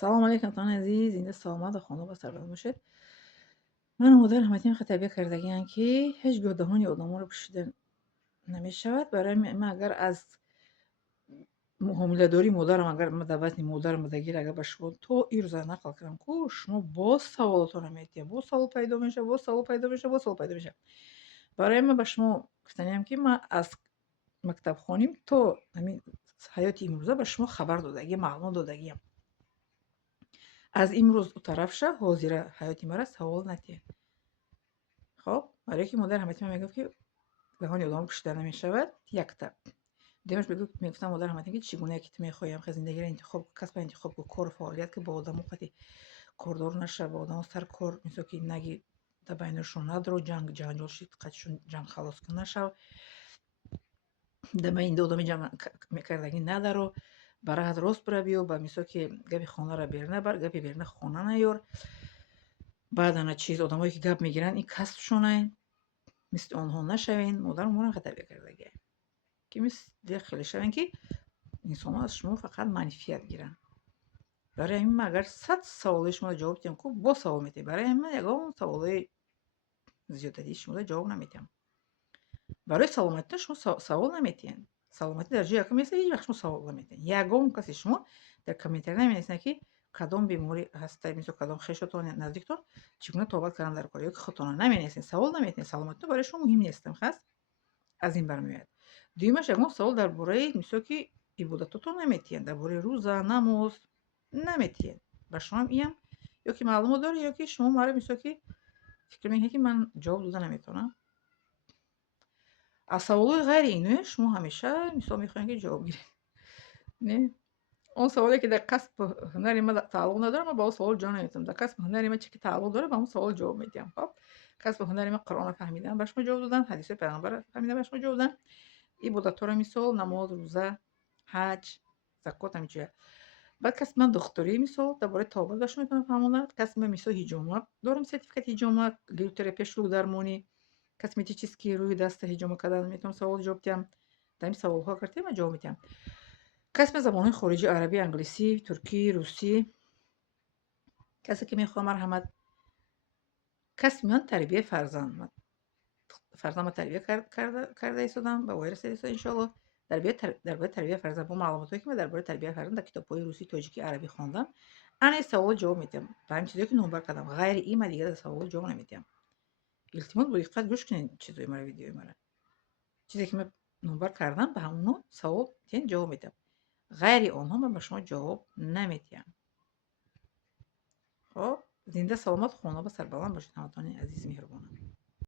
سلام علیکم تان عزیز، زنده سلامت و خانه با سربلند باشید. من و مادر همتیم خطابی کردگیان که هیچ گاه دهانی آدم رو پوشیده نمی شود. برای من اگر از حامله‌داری مادرم اگر من دعوت مادرم بگیر اگر به شما تو این روزا نقل کردم کو شما باز سوالاتو نمیتیم، باز سوال پیدا میشه، باز سوال پیدا میشه، باز سوال پیدا میشه. برای من به شما گفتنیم که من از مکتب خونیم تو همین حیات امروزه به شما خبر دادگی، معلومات دادگیم. از امروز او طرف شه حاضر حیاتی مرا سوال نتیه. خب برای که مادر همتی من میگفت که دهان آدم پوشیده نمیشود یک تا دیمش میگفتم مادر همتی که چگونه که میخوایم که زندگی را انتخاب کسب انتخاب کو کار و فعالیت که با آدم وقتی کاردار نشه با آدم سر کار مثل که نگی تا بینشون ندارو جنگ جنجال شد قدشون جنگ خلاص کنه شو دم این آدم جمع میکردگی ندارو برای راست بروی با مثل که گپی خانه را بیرنه بر گپی بیرنه خانه نیار بعد انا چیز آدمایی که گپ میگیرن این کسبشونه مثل آنها نشوین. مادر مورم خطر کردگی که مثل دیگه خیلی شوین که انسان ها از شما فقط منفیت گیرن. برای همین من اگر 100 سوال شما جواب بدم که با سوال میتونم برای همین من یگان سوال زیادتی شما جواب نمیتونم. برای سلامتی شما سوال نمیتونین. سلامتی در جای یکم مثل هیچ وقت شما سوال نمیتونین. یگان کسی شما در کامنتر نمینویسین که کدام بیماری هسته مثل کدام خیشتون نزدیکتون چگونه توبت کردن در کاری که خودتون نمینویسین. سوال نمیتونین. سلامتی برای شما مهم نیستم خاص از این برمیاد. دویمش یگان سوال درباره مثل که عبادتتون نمیتونین. درباره روزه نماز نمیتونین. با شما هم این یا که معلومات داره یا که شما ماره مثل که فکر میکنید که من جواب داده نمیتونم. از سوالای غیر اینه شما همیشه مثال میخواین که جواب گیرید. نه اون سوالی که در کسب هنری من تعلق نداره من با اون سوال جواب نمیتونم. در کسب هنری من چی که تعلق داره با اون سوال جواب میدم. خب کسب هنری من قرآن فهمیدم باش ما جواب دادن، حدیث پیغمبر فهمیدم باش ما جواب دادن، عبادت را مثال نماز روزه حج زکات همینجوریه. بعد کس من دکتری مثال درباره توبه باش میتونم فهمونم. کس من مثال حجامت دارم سرتیفیکت حجامت گلوتراپی شروع درمانی косметические روی دست حجامت کردن میتونم سوال جواب بدم. در این سوال ها کردیم من جواب میدم. کسب زبان خارجی عربی انگلیسی ترکی روسی کسی که میخوام مرحمت کس من تربیه فرزند فرزند تربیه کرده ایستادم با وایرس ایستاد انشالله درباره تربیه فرزند با معلوماتی که من درباره تربیه فرزند در کتاب‌های روسی تاجیکی عربی خواندم انا این سوال جواب میدم. با همین چیزایی که نمبر کردم غیر این من دیگه سوال جواب نمیدم. التماس با دقت گوش کنین چیزای مرا ویدیوی مرا چیزی که من نمبر کردم به همون سوال میتونین جواب میدم. غیر آنها من به شما جواب نمیدم. خب زنده سلامت خانه با سربلند باشید همتون عزیز مهربانم.